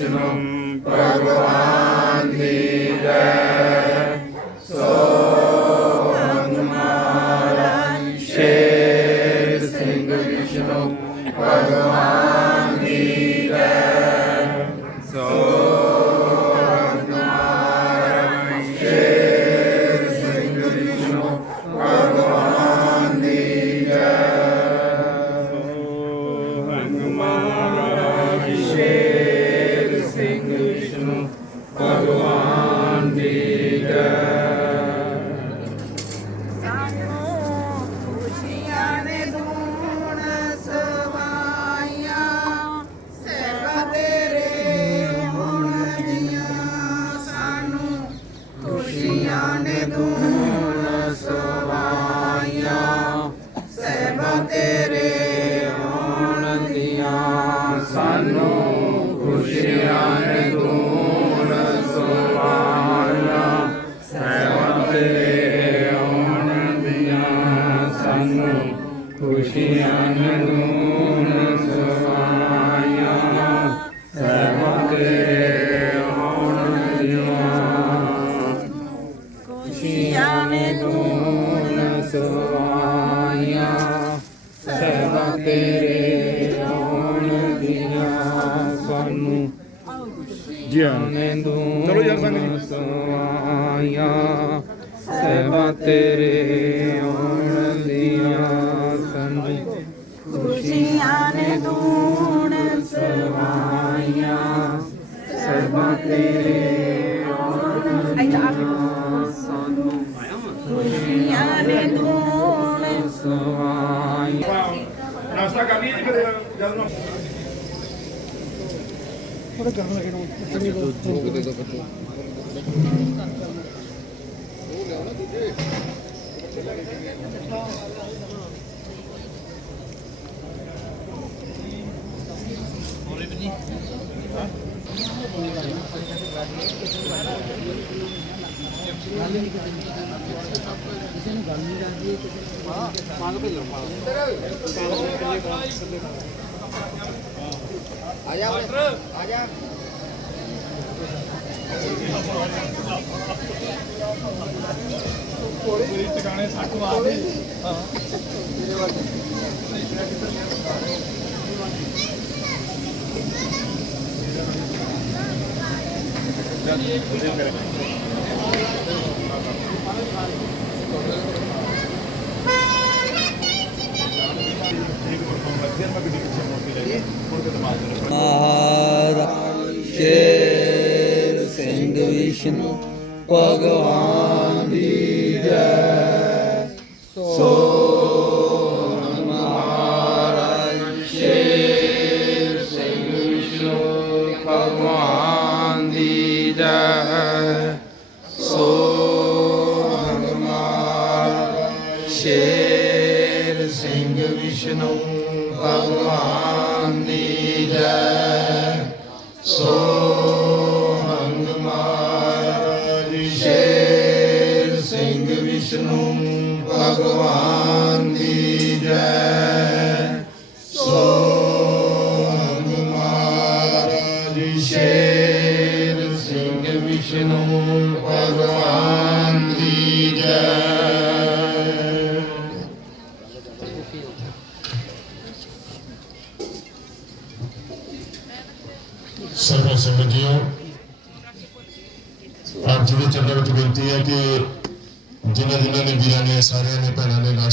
Vishnu Bhagavan so Hanuman Shri Singh Vishnu Bhagavan ਸਾਨੂੰ ਖੁਸ਼ੀਆਂ ਨੇ ਦੂਣ ਸਵਾਈਆਂ ਸਹਿਬਾ ਤੇਰੇ ਆਉਣ ਦੀਆਂ ਖੁਸ਼ੀਆਂ ਨੇ ਦੂਣ ਸਵਾਈਆਂ ਤੇਰੇ ਆਉਣ ਦੀਆਂ ਸਾਨੂੰ ਜੀ ਹਾਂ ਨੇ ਦੂਣ ਚਲੋ ਯਾਰ ਸੰਗ ਜੀ। ਸਵਾਈਆਂ ਤੇਰੇ ਆਉਣ ਖੁਸ਼ੀਆਂ ਨੇ ਦੂਣ ਸਵਾਈਆਂ ਸਹਿਬਾ ਤੇਰੇ ਦੀਆਂ ਸਾਨੂੰ ਖੁਸ਼ੀਆਂ ਨੇ ਦੂਣ ਸਵਾਈਆਂ। ਨਾਸ਼ਤਾ ਕਰ ਲਈਏ ਜੀ ਫਿਰ ਜਦ ਨੂੰ ਆ ਜਾ ਆ ਜਾ ਕੋਈ ਟਿਕਾਣੇ 60 ਵਾਰ ਹਾਂ। ਮੇਰੇ ਵਾਰ ਮਹਾਰਾਜ ਸ਼ੇਰ ਸਿੰਘ ਵਿਸ਼ਨੂੰ ਭਗਵਾਨ ਦੀ ਸੋ ਮਹਾਰਾਜ ਸ਼ੇਰ ਸਿੰਘ ਵਿਸ਼ਨੂੰ ਭਗਵਾਨ ਦੀ ਜੈ ਸੋ ਮਹਾਰਾਜ ਸ਼ੇਰ ਸਿੰਘ ਵਿਸ਼ਨੂੰ ਸਰਵ ਸੰਗਤਿਓ ਆਪ ਜੀ ਦੇ ਚਰਨਾਂ ਵਿੱਚ ਬੇਨਤੀ ਹੈ ਕਿ ਜਿਨ੍ਹਾਂ ਜਿਨ੍ਹਾਂ ਨੇ ਵੀਰਾਂ ਨੇ, ਸਾਰਿਆਂ ਨੇ, ਭੈਣਾਂ ਨੇ ਨਾਸ਼ਤਾ